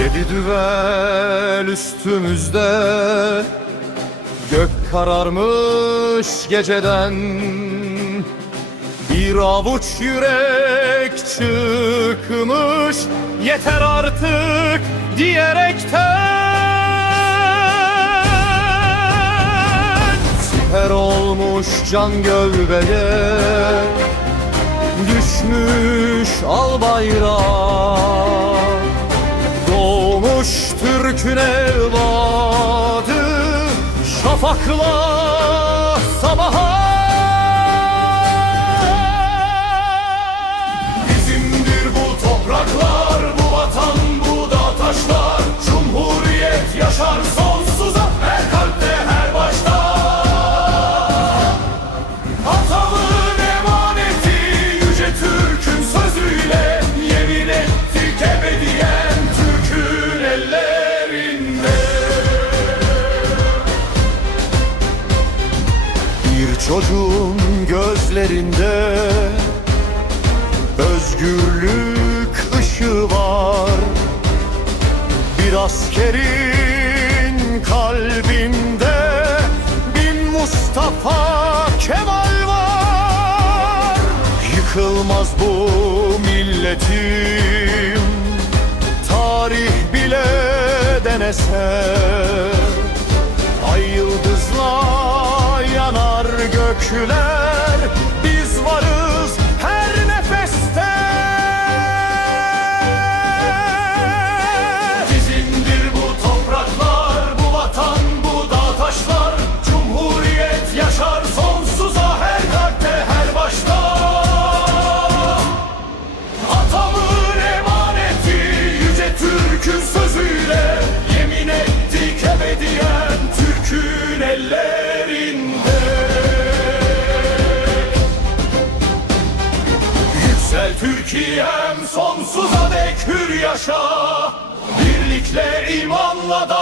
evvel üstümüzde Gök kararmış geceden. Bir avuç yürek çıkmış Yeter artık diyerekten. Siper olmuş can gövdeye Düşmüş al bayrağı Türk'ün evladı Şafakla sabaha çocuğun gözlerinde Özgürlük ışığı var. Bir askerin kalbinde Bin Mustafa Kemal var. Yıkılmaz bu milletim Tarih bile denese. Ay yıldızla yanar gökler Biz varız her nefeste. Bizimdir bu topraklar Bu vatan bu dağ taşlar. Cumhuriyet yaşar sonsuza Her kalpte her başta. Atamın emaneti yüce Türk'ün sözüyle Yemin ettik ebediyen Türk'ün ellerinde Türkiye'm sonsuza dek hür yaşa. Birlikle imanla dalgalan